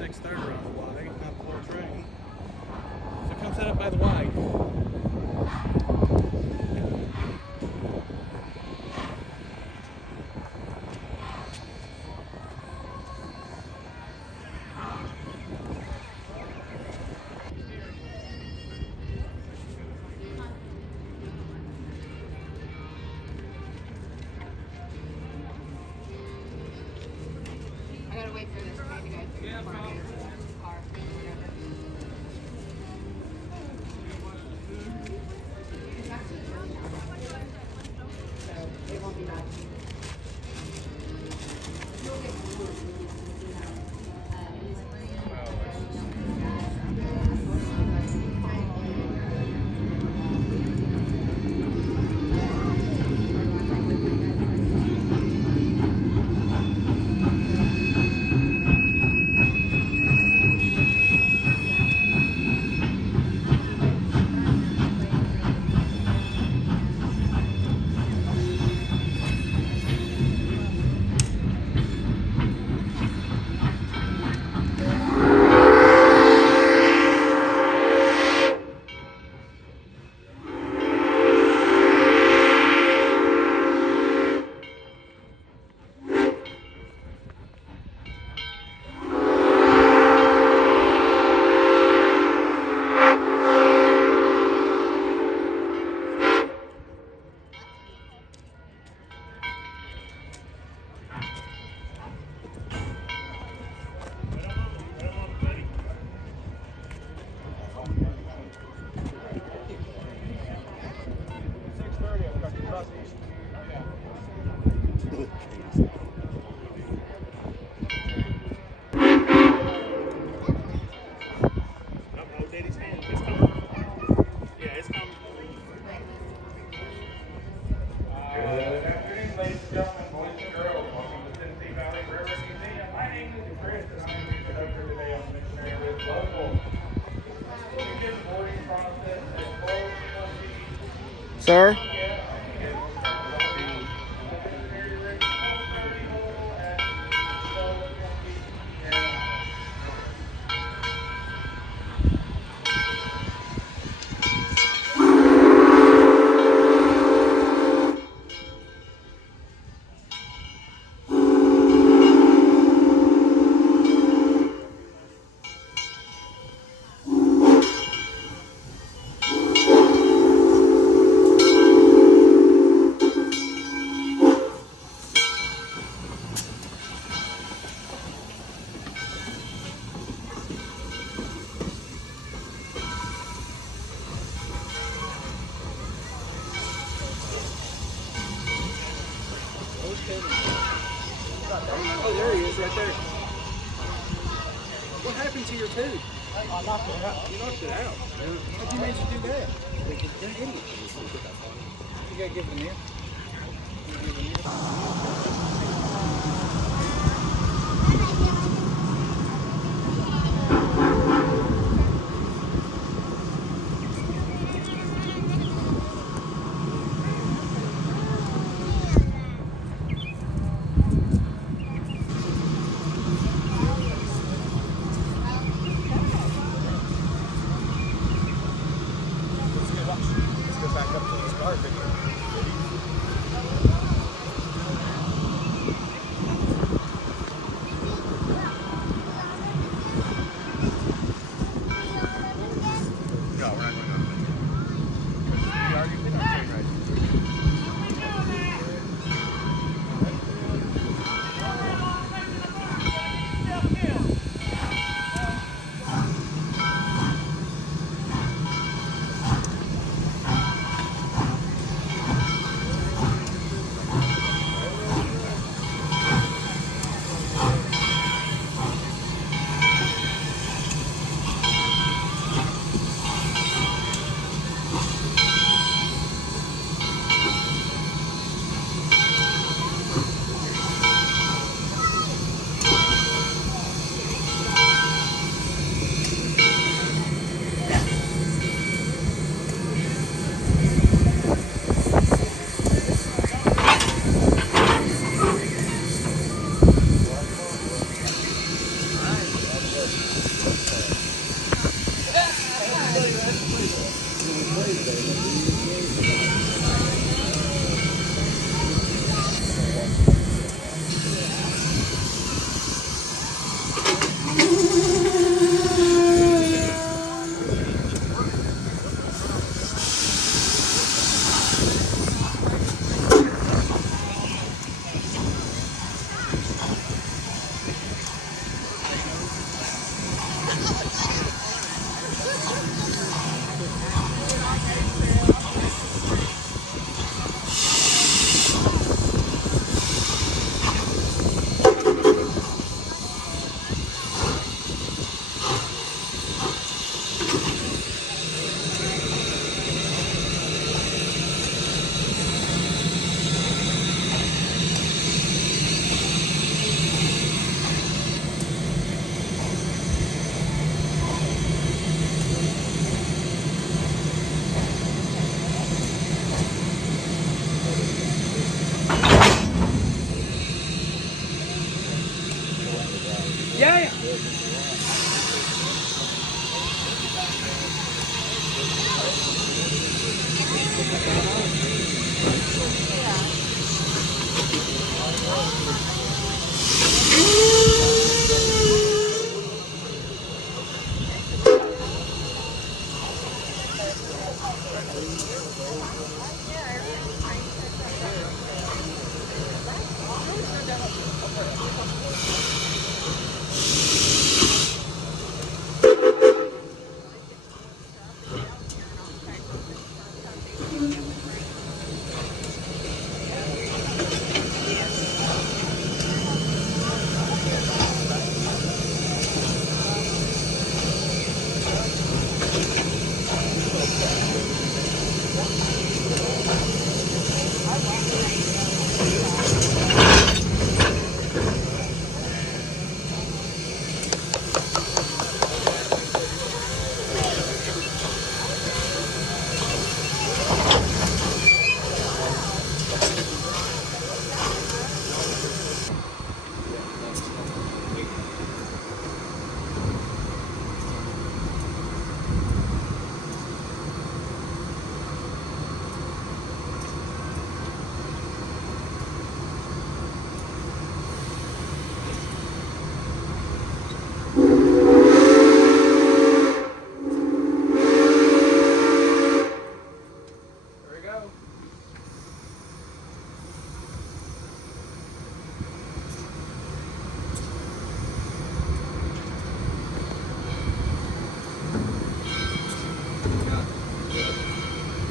630 on the Y, not the little train. So come set up by the Y. I gotta wait for this train to go through before I get into the car or whatever. So it won't be bad. Sir? Oh, there he is, right there. What happened to your tooth? I knocked it out. You knocked it out. How'd you manage to do that? They're idiots. You gotta give them Let's go back up to the start video. Yeah.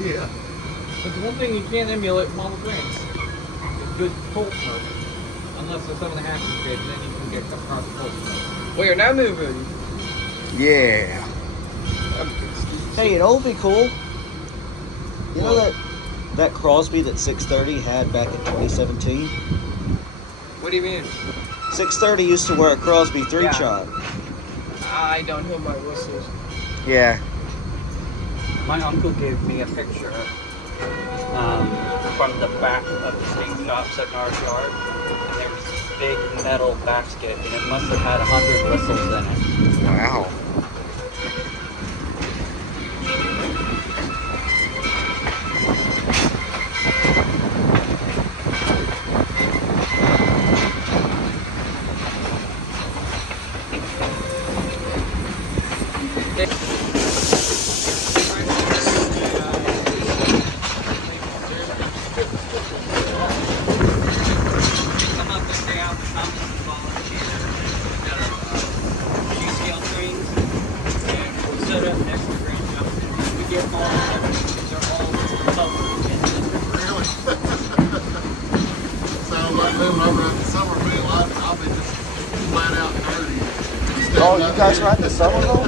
Yeah. But the one thing you can't emulate from all the drinks is good cold smoke. Unless there's some of the hacky kids, then you can get across the cold smoke. We are now moving. Yeah. Hey, you know what would be cool? You know that Crosby that 630 had back in 2017? What do you mean? 630 used to wear a Crosby 3-shot. I don't know my whistles. Yeah. My uncle gave me a picture from the back of the steam shops at our yard. And there was this big metal basket, and it must have had 100 whistles in it. Wow. Oh, you guys ride the summer though?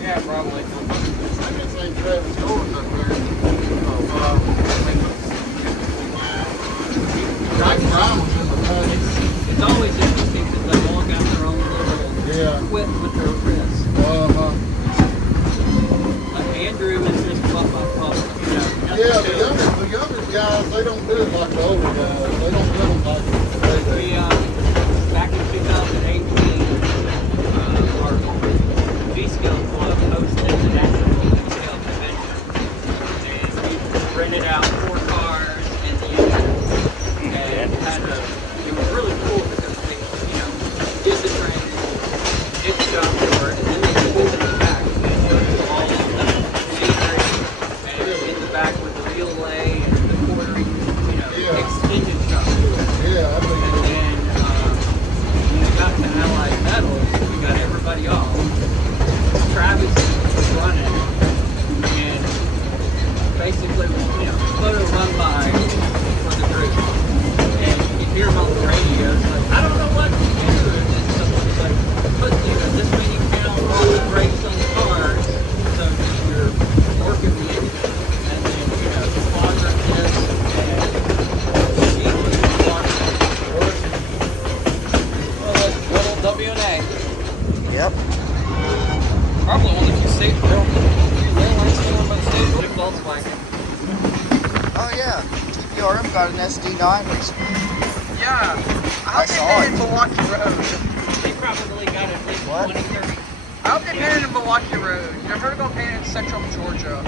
Yeah, probably. I can say Travis Jordan up there. It's always interesting because they all got their own little quip with their wrists. Andrew is just pop. Yeah, the younger guys, they don't do it like the older guys. They don't do them like they do. Back in 2018, our V-Scale Club hosted the National V-Scale Convention. And we rented out 4 cars and the unit. And it was really cool because they, did the training, did the job for it, and then they pulled it in the back. And showed us all of the machinery, and in the back with the relay and the quartering, extended shop. Yeah, I think And then when we got to Allied Metals, we got everybody off. Travis was running, and basically, photo run by for the group. And you hear him on the radio, it's like, I don't know what to do. And then someone's like, put this many count on the brakes on the cars, so you're working the engine. And then, quadrant this, and he was quadrant. Well, that's little W&A. Yep. Probably one of the state Volkswagen. Oh yeah, TVRM got an SD9 recently. Yeah. I I hope they saw painted it. Milwaukee Road. They probably got at least What? 20, 30. I hope they painted in Milwaukee Road. They're probably going to paint it in Central Georgia.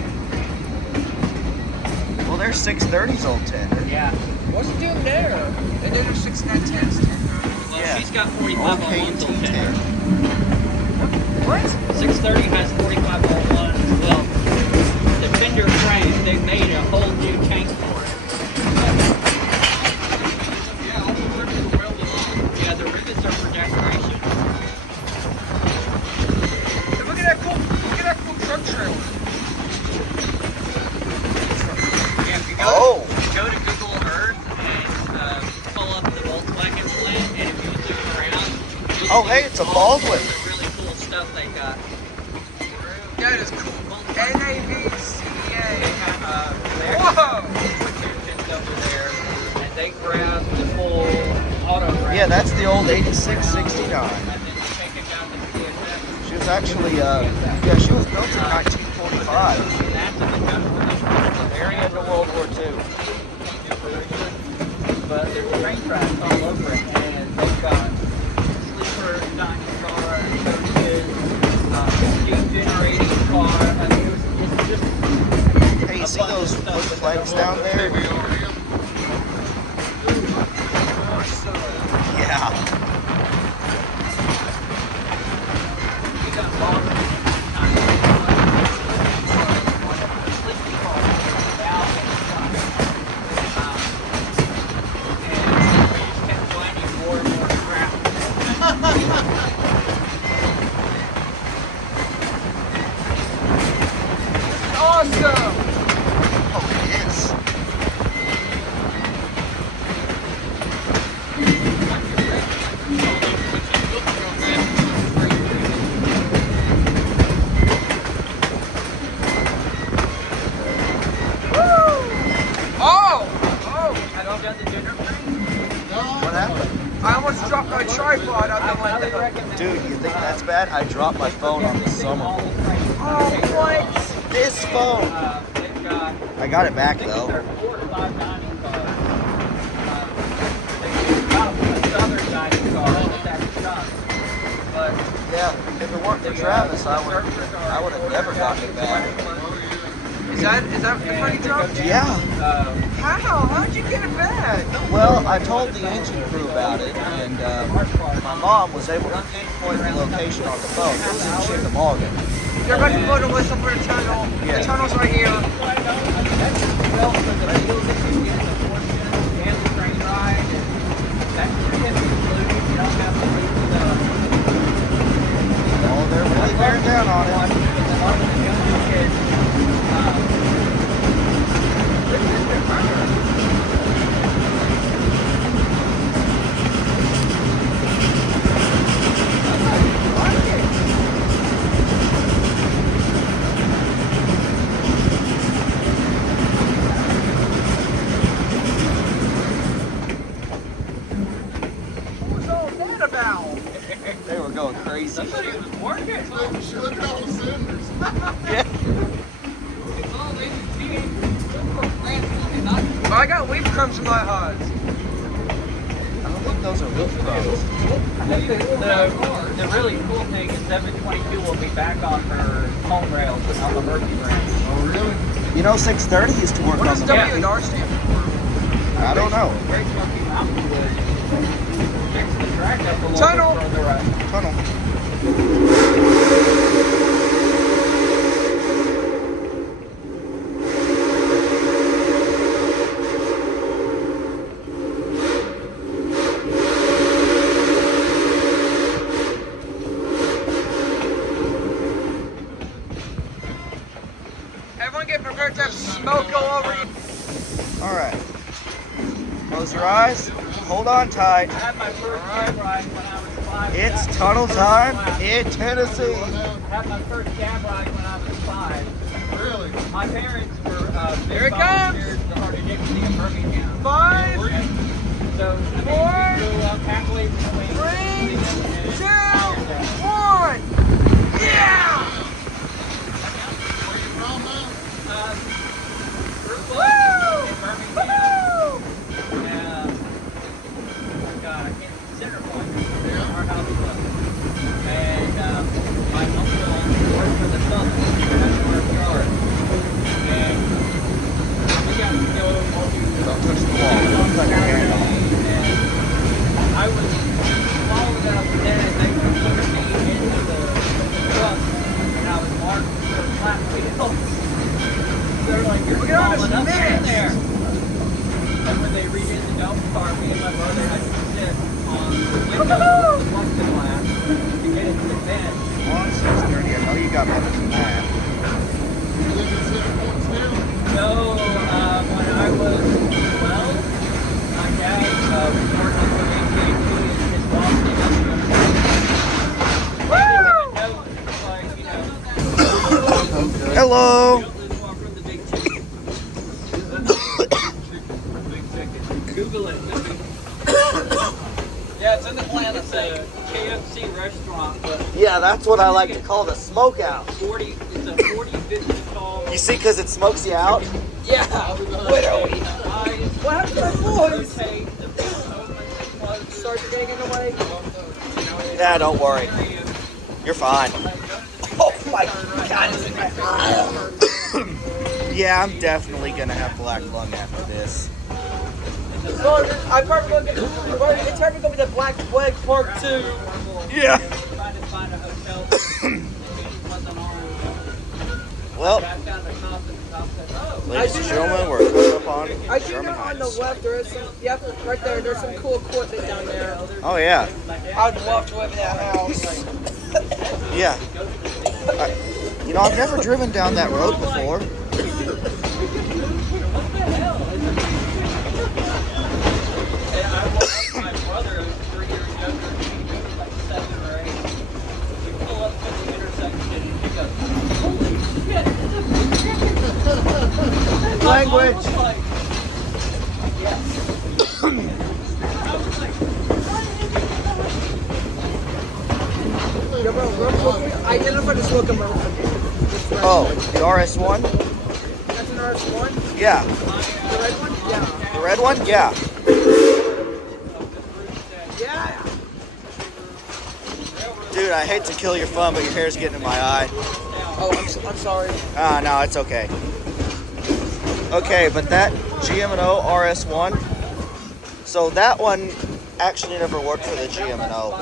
Well, there's 630s on tender. Yeah. What's it doing there? They did their 6910s tender. Well, Yeah. she's got 45 Old on one till KT 10. 10. What? 630 has 45 on one as well. The fender frame, they made a whole new tank for it. Yeah, all the rivets are welded on. Yeah, the rivets are for decoration. Hey, look at that cool truck trailer. Yeah, if you Oh. go to Google Earth and pull up the Volkswagen plant, and if you zoom around, you'll Oh, see hey, it's a all Baldwin. the really cool stuff they got. That is cool. NAVCA. They Whoa! actually over there, and they grabbed the full auto wrap. Yeah, that's the old 8669. And then they take it down to CSF. She was actually, yeah, she was built in 1945. And that's in the customer. Very into World War II. But there's train tracks all over it, and they've got sleeper dining car, coaches, steam generating car. I mean, it's just Hey, you see those wood planks down there? Yeah. you got lots more and more crap. Awesome! Oh, it is. Oh! Have you done the dinner thing? What happened? I almost dropped my tripod out the highly window. recommend Dude, you think that's bad? I dropped my phone on the summer. Oh, what? This phone! They've got, I got it back I think though. they're 4 to 5 dining cars. They've got a southern dining car that's at the shop. But Yeah, if it weren't for Travis, I would have never gotten it back. Is that the one you dropped? Yeah. How? How'd you get it back? Well, I told the engine crew about it, and my mom was able to pinpoint the location on the phone. It was in Chickamauga. You're about to put a whistle for the tunnel. Yeah. The tunnel's right here. well, for the meals that you get, the portion and the train ride, and that's typically included. You don't have to leave the Oh, they're really bearing down on it. What was all that about? They were going crazy. It was working. Look at all the cylinders. Yeah. Well, I got weed crumbs in my eyes. I don't think those are roof crumbs. I think the really cool thing is 722 will be back on her home rails and on the Mercury brand. Oh, really? You know, 630 used to work What on does the W and R stand for? I don't know. Great Smoky Mountain would fix the track up a little Tunnel. bit further up. Tunnel. Everyone get prepared to have smoke go over you. All right. Close your eyes. Hold on tight. I had my first cab ride when I was 5. It's tunnel time in Tennessee. I had my first cab ride when I was 5. Really? My parents were Here it big comes. volunteers at the Heart of Dixie in Birmingham. 5, So, I mean, 4, we grew up halfway between 3, Cleveland and 2, Ironton. 1. Yeah! got better than that. So, when I was 12, my dad was working for AT&T and his boss came up to him and said, like, you know, Hello. don't live far from the big chicken. Big chicken. Google it. Yeah, it's in Atlanta. It's a KFC restaurant, but Yeah, that's what I like to call the smokeout. it's a 40-50 tall. You see, because it smokes you out? Yeah. Literally. What happened to my boys? Start the day getting away. Nah, don't worry. You're fine. Oh my God, it's in my eye. Yeah, I'm definitely going to have black lung after this. Well, I'm probably going to get, it's probably going to be the Black Plague Part 2. Yeah. Trying to find a hotel. Wasn't on. Well, I found a cop and the cop said, oh. ladies and gentlemen, we're coming up on I do Sherman know on the Heights. left there is some, yep, right there, there's some cool equipment down there. Oh, yeah. I'd love to live in that house. Yeah. You know, I've never driven down that road before. And I watched my brother, who's 3 years younger than me, he was like 7 or 8. We pull up to the intersection and he goes, holy shit, it's a big chicken. And my mom Language. was like, yes. I was like, Yeah, bro, real quick, identify this locomotive. Oh, the RS1? That's an RS1? Yeah. The red one? Yeah. The red one? Yeah. Yeah. Dude, I hate to kill your fun, but your hair's getting in my eye. Oh, I'm sorry. Ah, no, it's okay. Okay, but that GM&O RS1, so that one actually never worked for the GM&O.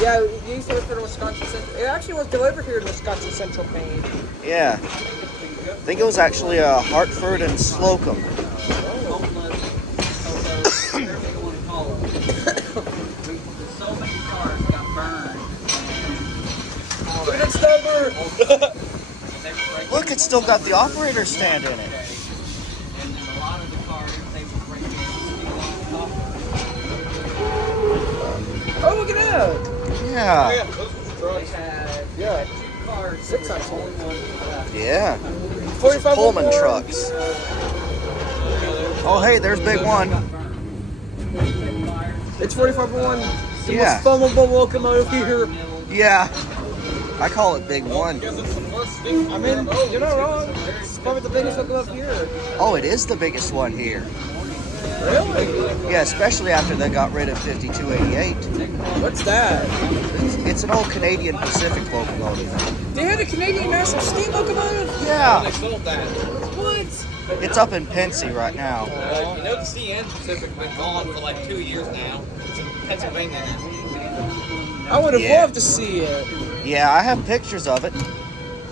Yeah, it used to work for the Wisconsin Central. It actually was delivered here to Wisconsin Central Paint. Yeah. I think it was actually Hartford and Slocum. So many cars got burned. Look at that stubber! Look, it's still got the operator stand in it. And then a lot of the cars, they would break in and steal off Oh, look at that! Yeah. They had Yeah. 2 cars. 6 actually. Only one left. Yeah. 45 Pullman trucks. Oh, hey, there's big one. It's 4501. The Yeah. most flammable locomotive here. Yeah. I call it big one. I mean, you're not wrong. It's probably the biggest locomotive here. Oh, it is the biggest one here. Really? Yeah, especially after they got rid of 5288. What's that? It's an old Canadian Pacific locomotive. They had a Canadian National Steam locomotive? Yeah. sold that. What? It's up in Pensy right now. You know the CN Pacific been gone for like 2 years now. It's in Pennsylvania now. I would have Yeah. loved to see it. Yeah, I have pictures of it.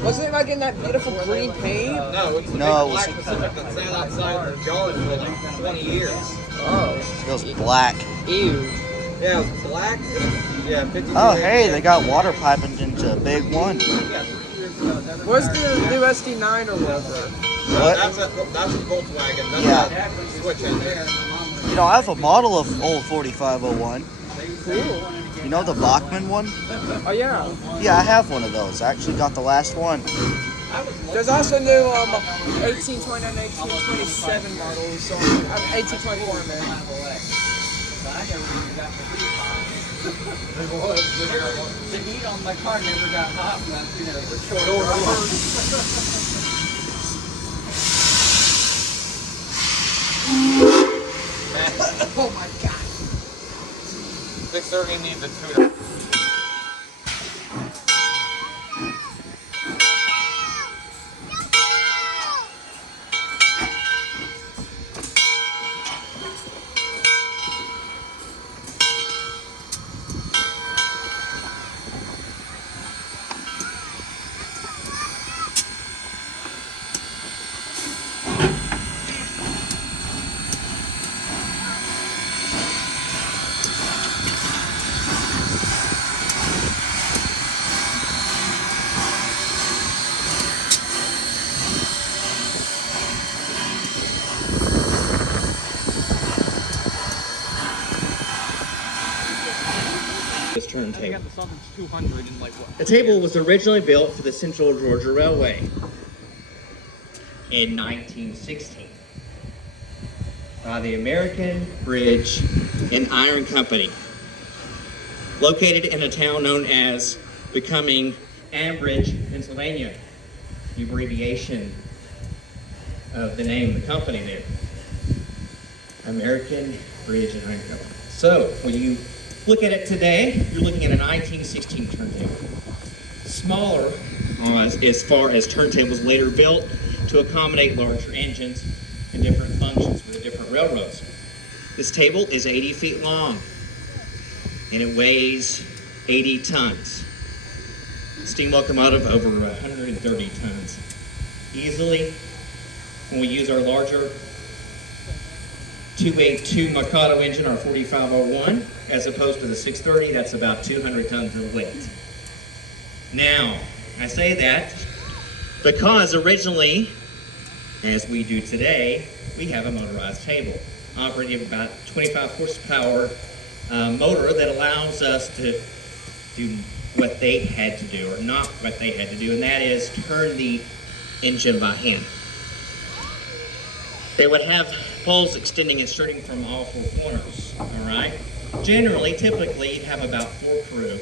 Wasn't it like in that beautiful green paint? No, it's the No, big it was- black Pacific that sat outside the yard for like 20 years. Oh. It was black. Ew. Yeah, it was black. Yeah, 52. Oh, hey, they got water piping into a big one. Where's the new SD9 or whatever? What? That's a Volkswagen. That's Yeah. a switch in there. You know, I have a model of old 4501. Cool. You know the Bachmann one? Oh, yeah. Yeah, I have one of those. I actually got the last one. There's also new 1829, 1827 models. 1824, man. The heat on my car never got hot enough, you know, the short order. Oh my god. 630 needs a tune. turntable. Something's 200 and like what? The table was originally built for the Central Georgia Railway in 1916 by the American Bridge and Iron Company, located in a town known as becoming Ambridge, Pennsylvania, the abbreviation of the name of the company there, American Bridge and Iron Company. So when you look at it today, you're looking at a 1916 turntable. Smaller as far as turntables later built to accommodate larger engines and different functions for the different railroads. This table is 80 feet long and it weighs 80 tons. Steam locomotive over 130 tons. Easily, when we use our larger 282 Mikado engine, our 4501, as opposed to the 630, that's about 200 tons of weight. Now, I say that because originally, as we do today, we have a motorized table operating about 25 horsepower motor that allows us to do what they had to do, or not what they had to do, and that is turn the engine by hand. They would have poles extending and starting from all four corners, all right? Generally, typically, you'd have about 4 crew,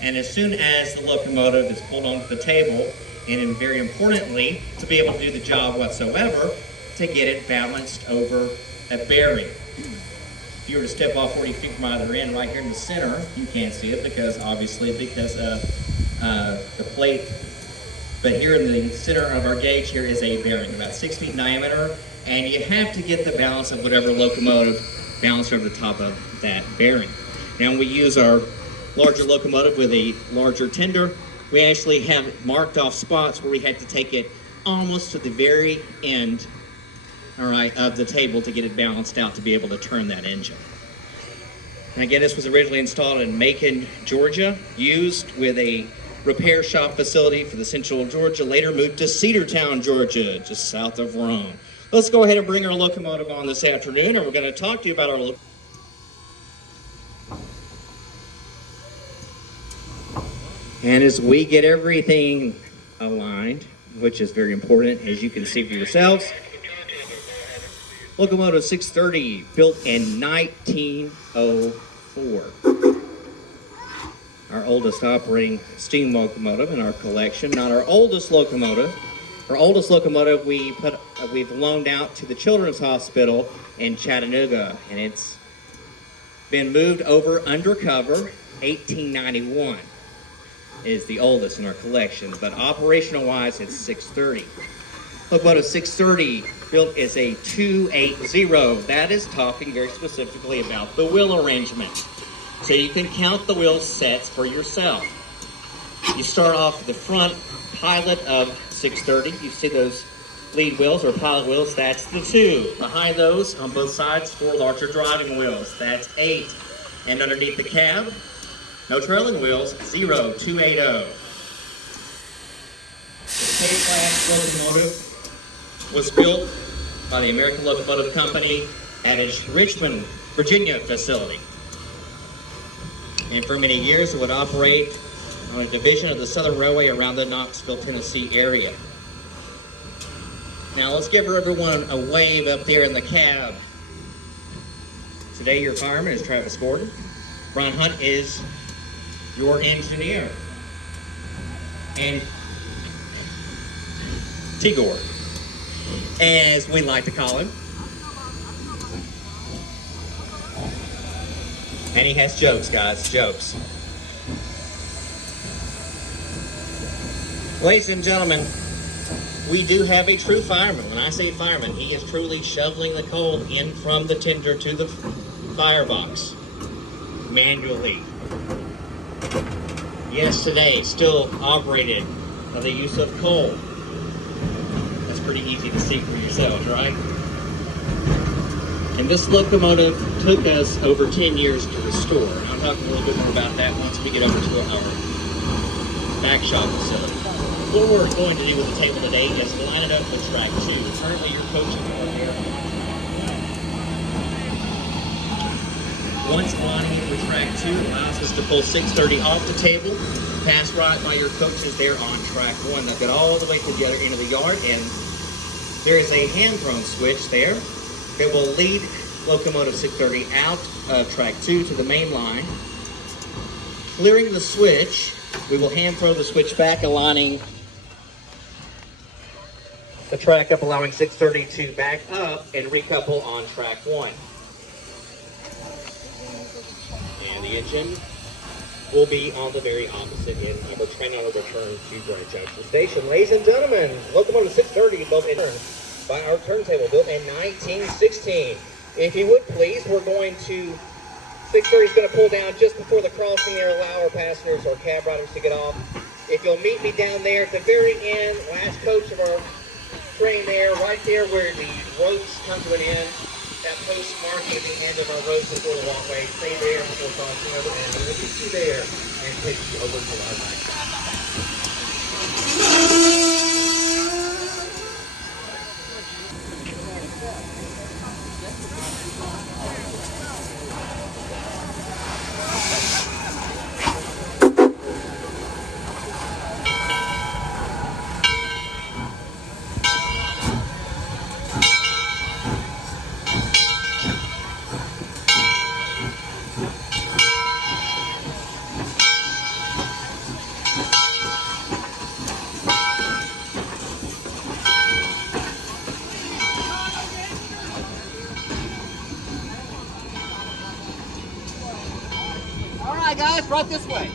and as soon as the locomotive is pulled onto the table, and very importantly, to be able to do the job whatsoever, to get it balanced over a bearing. If you were to step off 40 feet from either end, right here in the center, you can't see it because of the plate. But here in the center of our gauge here is a bearing, about 6 feet in diameter, and you have to get the balance of whatever locomotive balanced over the top of that bearing. Now when we use our larger locomotive with a larger tender, we actually have marked off spots where we had to take it almost to the very end, all right, of the table to get it balanced out to be able to turn that engine. And again, this was originally installed in Macon, Georgia, used with a repair shop facility for the Central Georgia, later moved to Cedartown, Georgia, just south of Rome. Let's go ahead and bring our locomotive on this afternoon, and we're going to talk to you about our locomotive. And as we get everything aligned, which is very important, as you can see for yourselves, locomotive 630, built in 1904. Our oldest operating steam locomotive in our collection. Not our oldest locomotive. Our oldest locomotive we've loaned out to the Children's Hospital in Chattanooga, and it's been moved over undercover. 1891 is the oldest in our collection, but operational wise, it's 630. Locomotive 630 built is a 280. That is talking very specifically about the wheel arrangement. So you can count the wheel sets for yourself. You start off with the front pilot of 630. You see those lead wheels or pilot wheels, that's the 2. Behind those, on both sides, 4 larger driving wheels, that's 8. And underneath the cab, no trailing wheels, 0, 280. The K-class locomotive was built by the American Locomotive Company at its Richmond, Virginia facility. And for many years it would operate on a division of the Southern Railway around the Knoxville, Tennessee area. Now let's give everyone a wave up there in the cab. Today your fireman is Travis Gordon. Ron Hunt is your engineer. And Tigor, as we like to call him. And he has jokes, guys, jokes. Ladies and gentlemen, we do have a true fireman. When I say fireman, he is truly shoveling the coal in from the tender to the firebox manually. Yes, today, still operated by the use of coal. That's pretty easy to see for yourselves, right? And this locomotive took us over 10 years to restore. And I'll talk a little bit more about that once we get over to our back shop facility. What we're going to do with the table today is line it up with track 2. Currently you're coaching over here. Once on with track 2, allows us to pull 630 off the table, pass right by your coaches there on track 1. They'll get all the way to the other end of the yard, and there is a hand-thrown switch there that will lead locomotive 630 out of track 2 to the main line. Clearing the switch, we will hand throw the switch back, aligning the track up, allowing 630 to back up and recouple on track 1. And the engine will be on the very opposite end of the train on a return to Grand Junction Station. Ladies and gentlemen, locomotive 630 built in by our turntable, built in 1916. If you would please, we're going to 630 is going to pull down just before the crossing there, allow our passengers or cab riders to get off. If you'll meet me down there at the very end, last coach of our train there, right there where the ropes come to an end, that post marking the end of our ropes before the walkway. Stay there before crossing over, and we'll meet you there and take you over to our back. All right, guys, right this way.